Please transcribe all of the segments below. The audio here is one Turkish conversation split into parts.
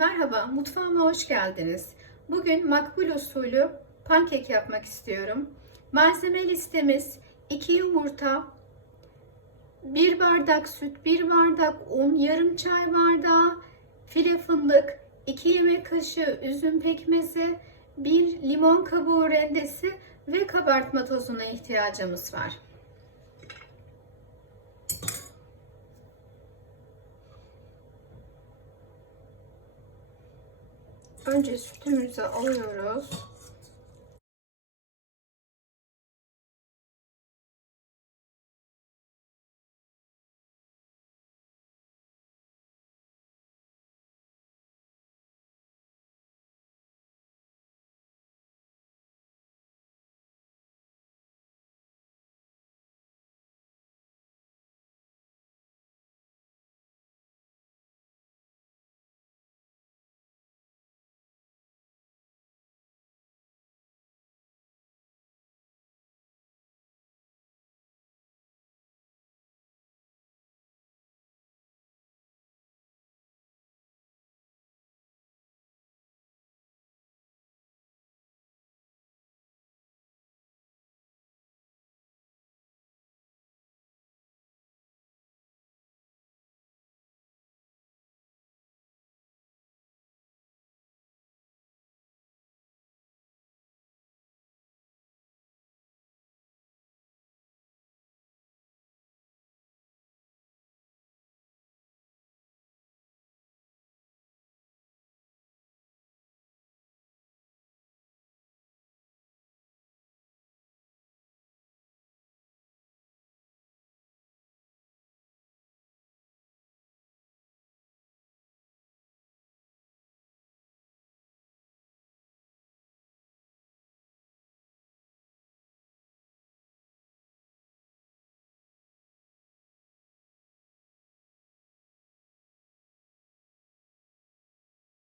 Merhaba, mutfağıma hoş geldiniz. Bugün makbul usulü pankek yapmak istiyorum. Malzeme listemiz 2 yumurta, 1 bardak süt, 1 bardak un, yarım çay bardağı file fındık, 2 yemek kaşığı üzüm pekmezi, 1 limon kabuğu rendesi ve kabartma tozuna ihtiyacımız var. Önce sütümüzü alıyoruz.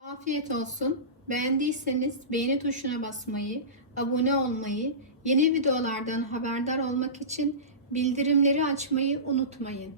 Afiyet olsun. Beğendiyseniz beğeni tuşuna basmayı, abone olmayı, yeni videolardan haberdar olmak için bildirimleri açmayı unutmayın.